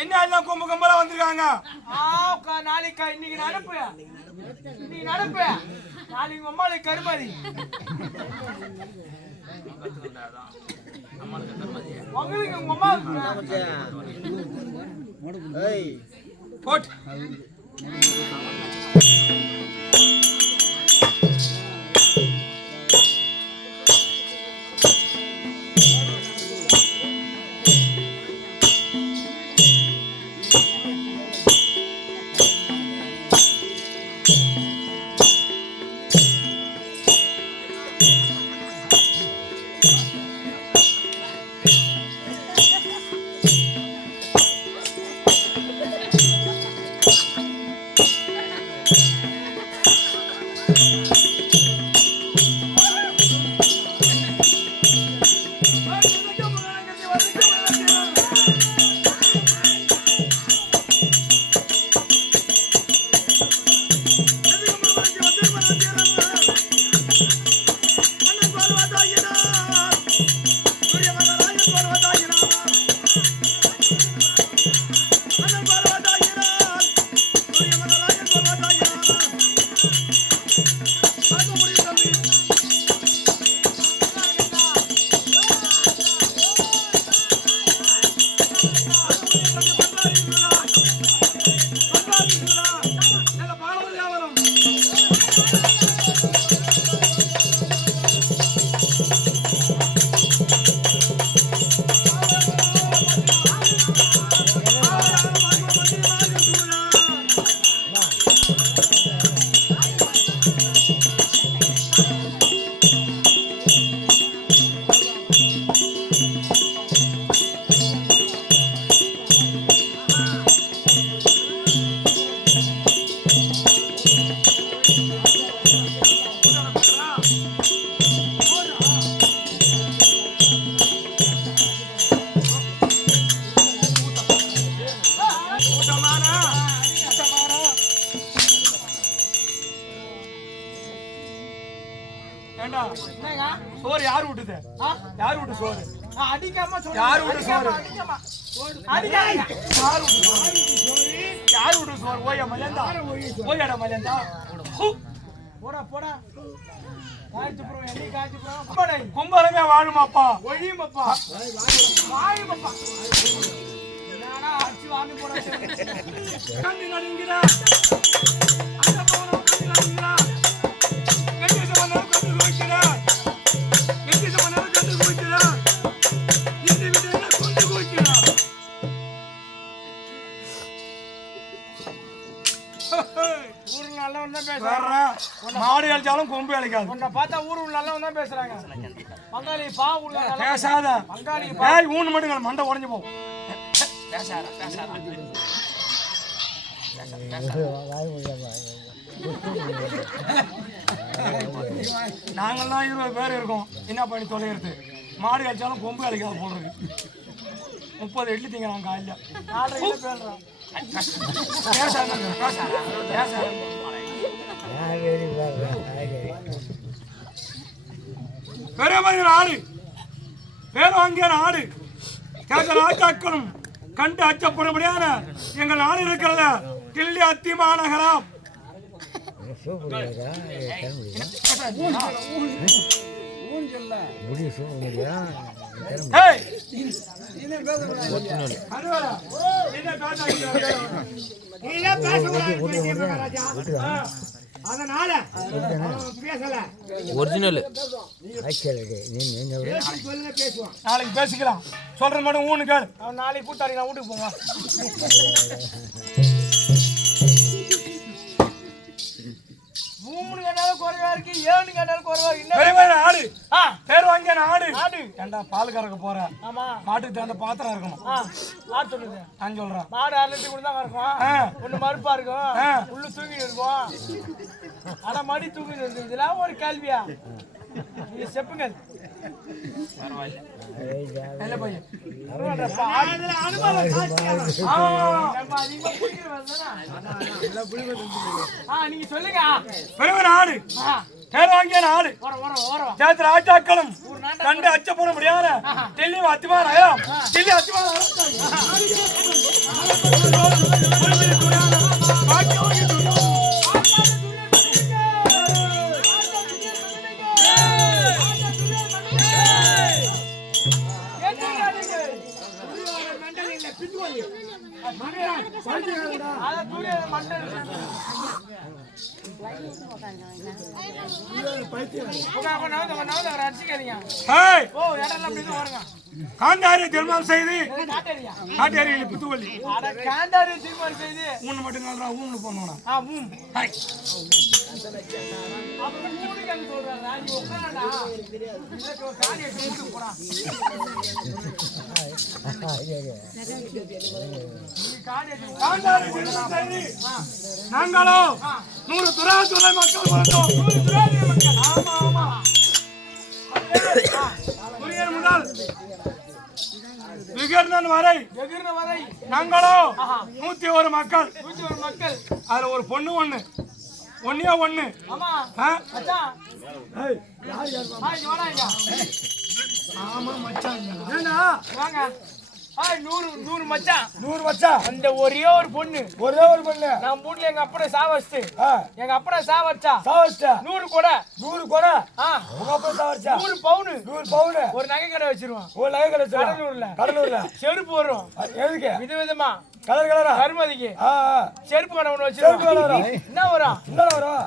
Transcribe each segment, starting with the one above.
என்ன எல்லாம் கும்பு கும்பலா வந்திருக்காங்க? நாளைக்கு இன்னைக்கு நடப்பு, நாளைக்கு அம்மாளுக்கு கருமாதி, உங்களுக்கு உங்க அம்மாவுக்கு போட் சோறு யாரு விட்டுது? யாரு விட்டு சோறு? அடிக்காம சோறு யாரு விட்டு சோறு? யாரு விட்டு சோறு? ஓயா மலந்தா, ஓயாடா மலந்தா, போடா போடா காய்ச்சுப்புறம், எண்ணெய் காய்ச்சுப்புறம், கும்பலமே வாழுமாப்பா, ஒழியுமாப்பா, வாழுமாப்பா. என்னடா அடிச்சு வாங்கி போட கண்ணு நடுங்கிறா, அந்த போன கண்ணு நடுங்கிறா, கண்ணு சமன கண்ணு கோய்க்கிறா, கண்ணு சமன கண்ணு கோய்க்கிறா, இந்த விதல கொண்டு கோய்க்கிறா. ஊரு நல்லவன் தான் பேசுறாங்க. மாடு அழிச்சாலும் கொம்பு அழிக்காது. உன்னை பார்த்தா ஊரு நல்லவன் தான் பேசுறாங்க. பங்காளி பா உள்ள பேசாத. பங்காளி ஏய் ஊன்னு மட்டும் மண்டை உடைஞ்சு போகும். பேசாத பேசாத. நாங்கள்லாம் 20 பேர் இருக்கோம். என்ன பண்ணி தொலைகிறது? மாடு அழிச்சாலும் கொம்பு அழிக்காது போடுறது. 30 இட்லி திங்கிறாங்க காலையில். 4 பேசுறான். பெருமையின் ஆடு, பேர் வாங்கிய ஆடு, ராஜாக்களும் கண்டு அச்சப்படும்படியான எங்கள் நாடு இருக்கிறத கிள்ளி அத்தி மாநகரம். ஒரிஜினல் நாளைக்கு பேசிக்கலாம். சொல்ற மட்டும் ஊனு கேளு. நாளைக்கு கூட்டாளி நான் வீட்டுக்கு போங்க. குறைவா இருக்கு, 7 கேட்டாலும் குறைவா இருக்கு. ஆடு பேர் வாங்கிய ஆடு. ஆடு ஏண்டா பால் கறக்க போற? ஆமா, மாட்டுக்கு தகுந்த பாத்திரம் இருக்கணும். மாடு சொல்லுது. நான் சொல்றேன், மாடு 6 லிட்டர் கூட தான் இருக்கும். ஒண்ணு மறுப்பா இருக்கும், உள்ள தூங்கி இருக்கும். ஆனா மடி தூங்கி இருக்கு. இதெல்லாம் ஒரு கேள்வியா? நீங்க செப்புங்க. பரவாயில்ல. நீங்க சொல்லுங்க. ஆடு ராஜாக்களும் கண்டு அச்சப்பட முடியாத டெல்லி அத்திமா நகரம் டெல்லி அத்திமா காந்தாரி திருமணம் செய்து காட்டேரியில் புத்துவள்ளி ஊன்னு மட்டும் நல்லா ஊன்னு போனோம் நாங்களோ 100 துராதுரை மக்கள் வந்தோம். 100 துராதுரை மக்கள். ஆமா ஆமா. புரியர் முதல் விகர்ணன் வரை நாங்களோ 101 மக்கள். 101 மக்கள். அதுல ஒரு பொண்ணு ஒண்ணு ஒண்ணே ஆமா மச்சான். ஏய் ஆமா மச்சான். ஏனா வாங்க. 100 மச்சான். 100 மச்சான். அந்த ஒரே ஒரு பொண்ணு நான் மூட்ல எங்க அப்பட சாவஸ்து. எங்க அப்பட சாவச்சா 100 கொடை உங்க அப்பா சாவச்சா 100 பவுன் ஒரு நகை கடை வச்சிருவான். ஒரு நகை கடை கடலூர்ல செருப்பு வரும். எதுக்கு விதவிதமா கலரா கருமதிக்கு செருப்பு கடை ஒண்ணு வச்சிருவான். என்ன வரும்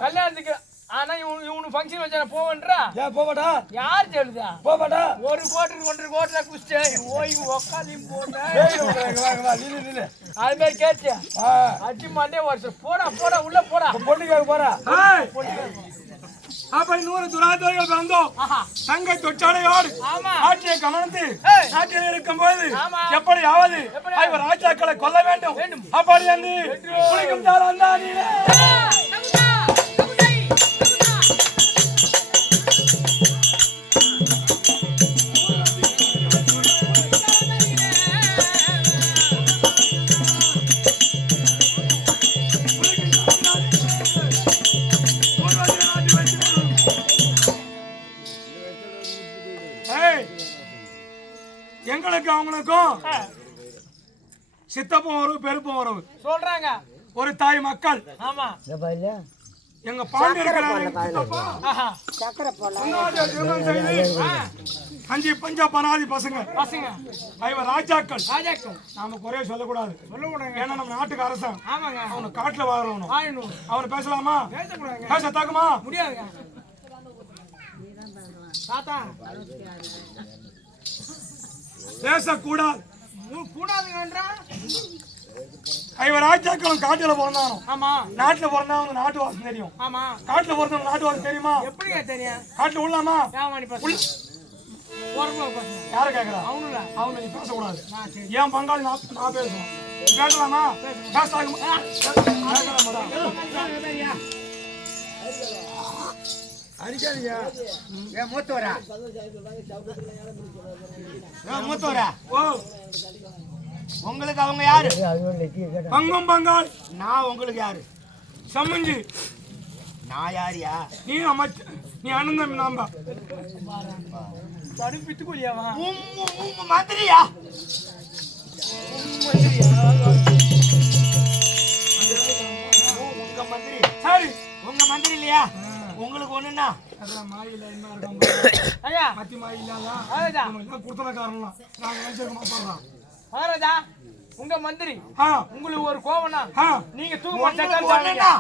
கல்யாணத்துக்கு. ஆனா இவனு ஃபங்க்ஷன் வச்சா போவன்றா ஏன் போவடா யார் சொல்லுதா போவடா 1 கோடி 1.5 கோடில குஸ்டே ஓய் உக்காதி போடா வா நில்லு அது மாதிரி கேட்சியா அடி மாட்டே வருஷம் போடா உள்ள போடா பொண்ணுக்கு போடா அப்ப 100 துராதோரிகள் வந்தோம். தங்கை தொச்சாலையோடு ஆட்சியை கவனித்து நாட்டில் இருக்கும்போது எப்படியாவது இவர் ராஜாக்களை கொல்ல வேண்டும் அப்படி என்று குளிக்கும் தாரம் தான் நீ. எங்களுக்கு அவங்களுக்கும் சித்தப்பும் உறவு பெருப்பும் உறவு சொல்றாங்க. ஒரு தாய் மக்கள். ஆமா எங்க பாண்டி அஞ்சு பஞ்சா பனாதி பசங்க ராஜாக்கள். நாம குறைய சொல்லக்கூடாது. ஏன்னா நம்ம நாட்டுக்கு அரசன் அவனை காட்டுல வாழணும். அவனை பேசலாமா பேச தாக்குமா முடியாது. பேசக்கூடாது ராஜாக்களும் காட்டுல பிறந்தானோ நாட்டுல பிறந்தவங்க நாட்டு வாசம் தெரியும். காட்டுல பிறந்தவங்க நாட்டு வாசம் தெரியுமா எப்படி தெரியும் காட்டுல உள்ளாமா யாரு கேக்குறா அவங்க நீ பேசக்கூடாது. ஏன் பங்காளி நான் பேசுவோம் பேசலாமா அடிக்காதீங்க. மூத்தவரா உங்களுக்கு அவங்க யாரு பங்கம் பங்காள். நான் உங்களுக்கு யாரு சம்மஞ்சி. நான் யாரியா நீ அமைச்ச நீ அனந்தம் நாம்பா பித்துக்குள்ளியாவா மந்திரியா உங்க மந்திரி. சரி உங்க மந்திரி இல்லையா உங்களுக்கு ஒண்ணுன்னா மாயில என்ன இருக்கும் ஐயா மத்தி மாய் இல்லாதா குடுத்தன காரணம் நாங்க நினைச்சிருக்கோம் பாறோம் மகாராஜா உங்க மந்திரி உங்களுக்கு ஒரு கோவம்னா நீங்க தூக்கு போட்டா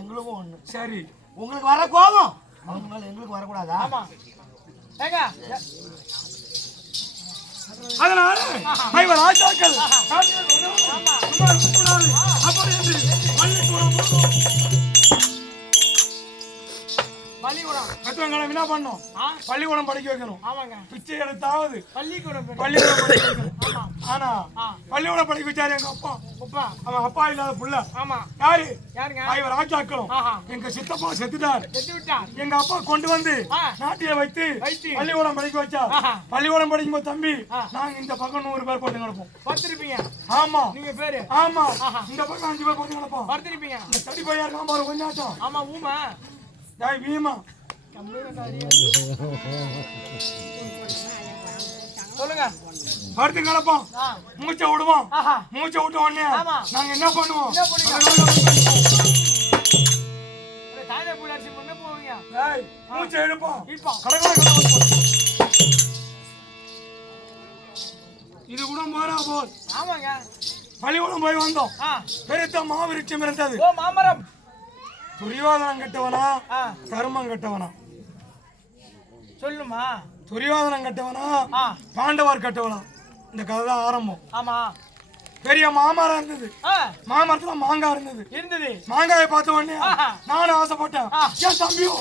உங்களுக்கு ஒண்ணு. சரி உங்களுக்கு வர கோவம் அவங்க மேல எங்களுக்கு வர கூடாதா? ஆமா ஏங்க அதனால ஐவர் ராஜாக்கள் ஆமா அப்படி என்று பள்ளிக்கூடம் பெற்றவங்களை என்ன பண்ணும் பள்ளிக்கூடம் படிக்க வைக்கணும். பிச்சை எடுத்தாவது பள்ளிக்கூடம் படிக்க வைக்கணும். ஆனா பள்ளிக்கூடம் படிக்க வச்சாரு எங்க அப்பா. அவன் அப்பா இல்லாத புள்ள யாரு இவர் ராஜாக்களும் எங்க சித்தப்பா செத்துட்டார். எங்க அப்பா கொண்டு வந்து நாட்டில வைத்து பள்ளிக்கூடம் படிக்க வச்சா. பள்ளிக்கூடம் படிக்கும்போது தம்பி நாங்க இந்த பக்கம் 100 பேர் போட்டு நடப்போம். படுத்திருப்பீங்க. ஆமா நீங்க பேரு ஆமா இந்த பக்கம் 5 பேர் போட்டு நடப்போம். படுத்திருப்பீங்க. தடி பையா இருக்காம கொஞ்சம் ஆமா ஊமா டேய் வீமா சொல்லுங்க. படுத்து கிடப்போம், மூச்சை விடுவோம். மூச்சை விட்ட உடனே நாங்க என்ன பண்ணுவோம்? தானே போய் அரிசி பண்ண போவீங்க. மூச்சை இழுப்போம். இது கூட மாறா போல். ஆமாங்க. பள்ளிக்கூடம் போய் வந்தோம். பெருத்த மாவிருட்சம் இருந்தது. ஓ மாமரம். துரியோதனம் கெட்டவனா தர்மம் கெட்டவனா? சொல்லுமா. துரியோதனம் கெட்டவனா பாண்டவர் கெட்டவனா? இந்த கதை தான் ஆரம்பம். ஆமா. பெரிய மாமரம் இருந்தது. மாமரத்துல மாங்காய் இருந்தது. மாங்காயை பார்த்த உடனே நானும் ஆசைப்பட்டேன். என் தம்பியும்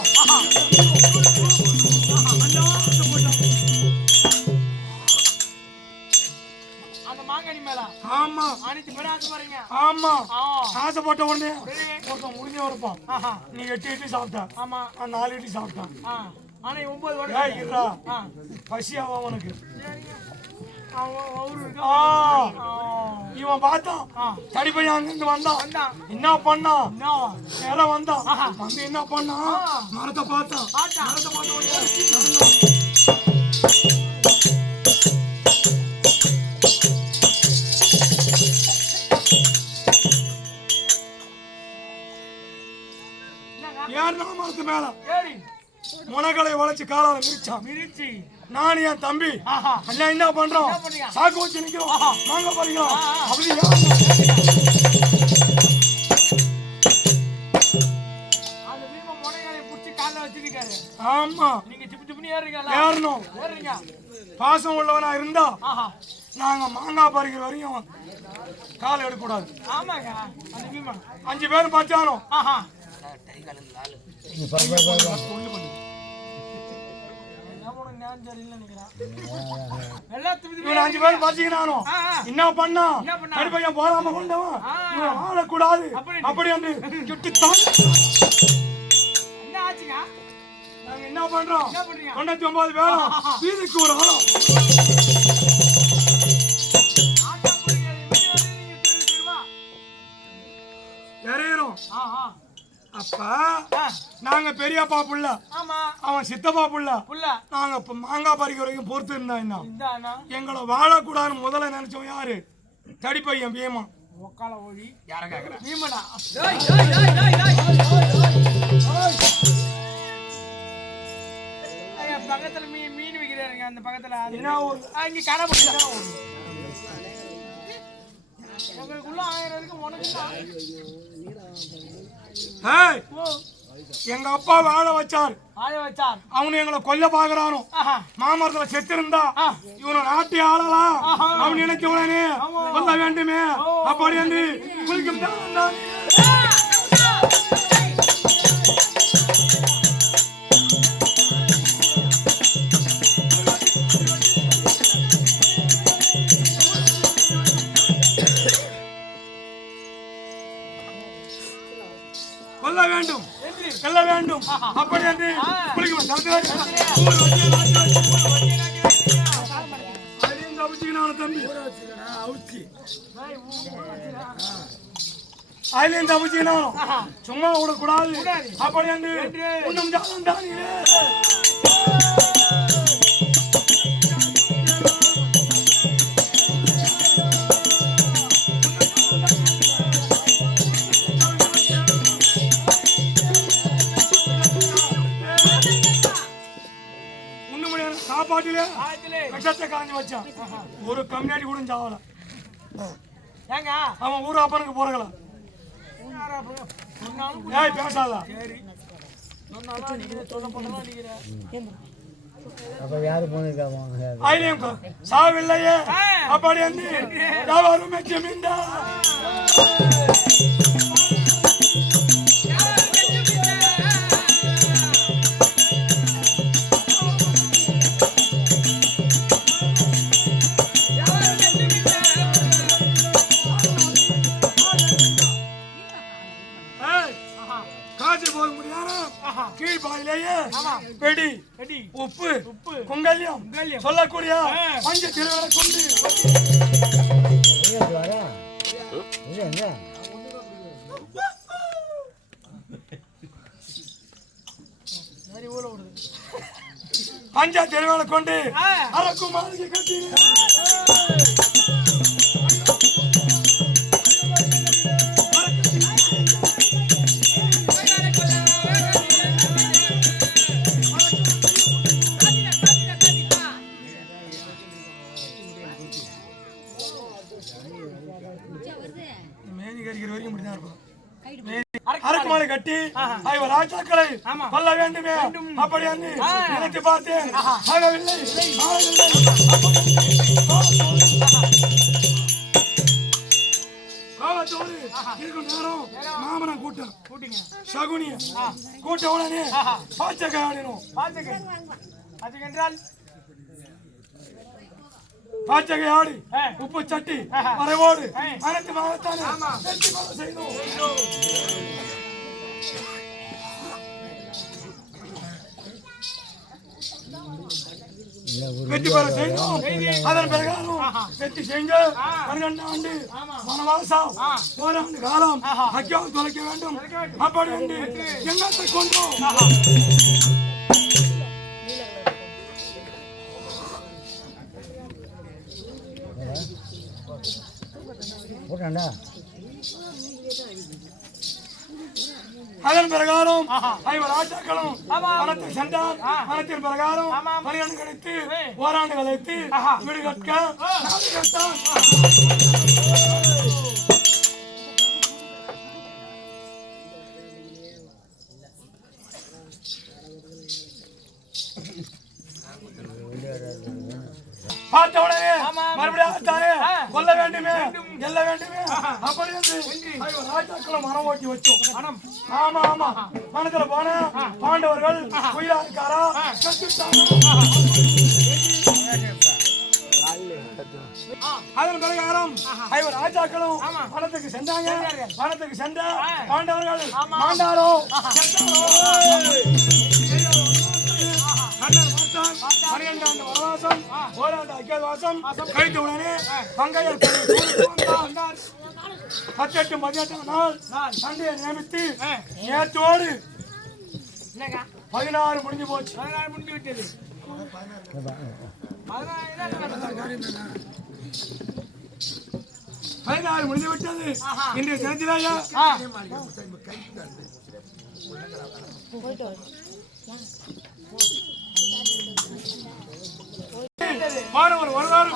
அந்த மாங்காய் மேல ஆமா அனைத்து பேரும் ஆசைப்படுறீங்க. ஆமா ஆசைப்பட்ட உடனே ஒருத்தன் முடிஞ்ச இருப்பான். நீ 8 இட்லி சாப்பிட்ட. ஆமா 4 இட்லி சாப்பிட்டான். ஆனா 9 வருஷம் பசியாவா உனக்கு? இவன் பார்த்தான். தடி பையன் அங்கிருந்து வந்தான். என்ன பண்ணான்? நேர வந்தான். வந்து என்ன பண்ணான்? மரத்தை பார்த்தான். மரத்தை பார்த்த ஏன்னா மரத்து மேல முனகளை வளைச்சு காலால மிரிச்சி நான் என் தம்பி எல்லாம் என்ன பண்றோம்? சாக்கு வச்சு நிக்கிறோம், மாங்க பறிக்கிறோம். அப்படி ஆமா ஏறணும். பாசம் உள்ளவனா இருந்தா நாங்க மாங்காய் பறிக்கிற வரையும் கால் எடுக்கக்கூடாது. 5 பேர் பச்சானோம். 5 பேர் பறிச்சுக்கினானோ என்ன பண்ணா? தடி பையன் போராம கொண்டவன் இவன் ஆளக்கூடாது அப்படி என்று சுட்டித்தான். நாங்க என்ன பண்றோம்? 99 பேரும் வீதிக்கு ஒரு ஆளம். அப்ப நாங்க பெரியப்பா புள்ள, அவன் சித்தப்பா புள்ள. நாங்க மாங்காய் பறிக்கிற வரைக்கும் பொறுத்து இருந்தா என்ன? எங்களை வாழக்கூடாதுன்னு முதல்ல நினைச்சோம் யாரு? தடி பையன் பீமா. பக்கத்துல மீன் விக்கிறாருங்க. அந்த பக்கத்துல அங்க கடை எங்களுக்குள்ள 1000 உனக்கு எங்க அப்பா வாழ வச்சார். அவனு எங்களை கொல்ல பாக்குறானோ. மாமரத்துல செத்து இருந்தா இவனை நாட்டி ஆளலாம் அவன் நினைச்ச உடனே கொல்ல வேண்டுமே அப்படி என்று குளிக்கும். கொல்ல வேண்டும் செல்ல வேண்டும் அப்படி என்று தம்பி அதுலேயும் தப்பிச்சுக்கணும். சும்மா விடக்கூடாது அப்படி என்று இன்னும் ஜாதம் தானே. சாப்பாட்டிலே விஷத்தை காஞ்சி வச்சான். ஒரு கம்யூனிட்டி கூட சாவல. அவன் ஊர் அப்பனுக்கு போறல. பேசாத சாவில்லையே அப்படி வெடி உப்பு குங்கல்யம் சொல்லக்கூடிய பஞ்ச திருவிழா கொண்டு சரி ஊல விடுது பஞ்சா தெருவால கொண்டு அரக்கும் மாளிகை கட்டி மேனி கறிக்கிற வரைக்கும் இப்படிதான் இருக்கும். அரக்குமாலை கட்டி ஐவர் ராஜாக்களை கொல்ல வேண்டுமே அப்படி வந்து நினைத்து பார்த்தேன். ஆகவில்லை காலத்தோடு இருக்கும் நேரம் மாமன கூட்டம் சகுனிய கூட்ட உடனே பாச்சகை ஆடினோம். என்றால் பாச்சகை ஆடி உப்பு சட்டி மறைவோடு அனைத்து மாவத்தானே செய்தோம். வெற்றி பெற செய்தோம். அதன் பிரகாரம் வெற்றி செஞ்ச 12 ஆண்டு வனவாசம் ஓராண்டு காலம் அக்கியம் தொலைக்க வேண்டும் அப்படி என்று எண்ணத்தை கொண்டோம். அதன் பிரகாரம் ஐவர் ராஜாக்களும் வனத்தை சென்றார். வனத்தின் பிரகாரம் 12 கழித்து ஓராண்டு கழித்து வீடு கற்க 4 பார்த்த உடனே மறுபடியும் கொல்ல வேண்டுமே எல்ல வேண்டுமே அப்படி ராஜாக்களும் மனம் ஓட்டி வச்சோம். ஆமா ஆமா மனத்துல போன பாண்டவர்கள் உயிரா இருக்காரா அதன் பிரகாரம் ஐவர் ராஜாக்களும் வனத்துக்கு சென்றாங்க. வனத்துக்கு சென்ற பாண்டவர்கள் மாண்டாரோ கண்ணன் பார்த்தால் 12 ஆண்டு வனவாசம் ஓராண்டு அக்கியவாசம் கழித்த உடனே பங்கையர் 18 18 நாள் சண்டையை நியமித்து நேற்றோடு 16 முடிஞ்சு போச்சு. 16 முடிஞ்சு விட்டது. 16 முடிஞ்சு விட்டது. இன்றைய தினத்திலேயே மாணவர் ஒருவர்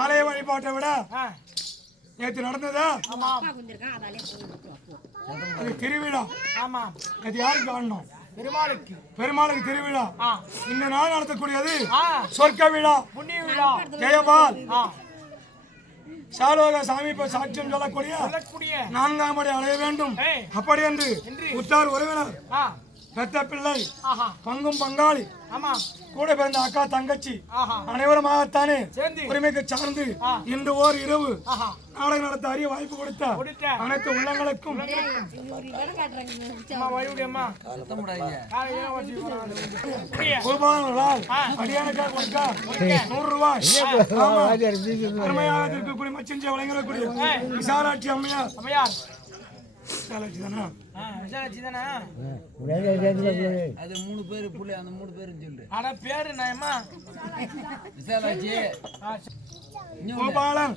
ஆலய வழிபாட்டை விட நேற்று நடந்ததா அது திருவிழா. அது யாருக்கு காணணும்? பெருமாளுக்கு திருவிழா. இந்த நாள் நடத்தக்கூடியது சொர்க்க விழா, புண்ணிய விழா. ஜெயபால் சாலோக சாமி சாட்சியம் சொல்லக்கூடிய நான்காம் படி அடைய வேண்டும். அப்படி என்று உற்றார் உறவினர் பெத்த பிள்ளை பங்கும் பங்காளி கூட பிறந்த அக்கா தங்கச்சி அனைவருமாகத்தானே உரிமைக்கு சார்ந்து இன்று ஓர் இரவு நாடகம் நடத்த அறிய வாய்ப்பு கொடுத்த அனைத்து உள்ளங்களுக்கும் அடியானுக்காக கொடுக்க 100 ரூபாய் அருமையாக இருக்கக்கூடிய மச்சிஞ்ச வழங்கக்கூடிய விசாலாட்சி அம்மையார். விசாலாட்சி தானா? அது 3 பேரு புள்ளி, அந்த 3 பேரும் சொல்லு. ஆனா பேரு நாயமா விசாலாட்சி கோபாலன்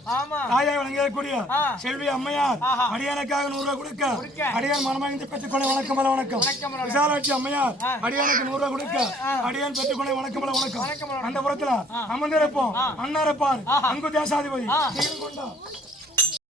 தாயாய் வழங்கக்கூடிய செல்வி அம்மையார் அடியானுக்காக 100 ரூபாய் கொடுக்க அடியான் மனமகிழ்ந்து பெற்றுக்கொள்ள வணக்கம் வணக்கம். விசாலாட்சி அம்மையார் அடியானுக்கு 100 ரூபாய் கொடுக்க அடியான் பெற்றுக்கொள்ள வணக்கம் வணக்கம். அந்த புறத்துல அமர்ந்திருப்போம் அண்ணா இருப்பார் அங்கு தேசாதிபதி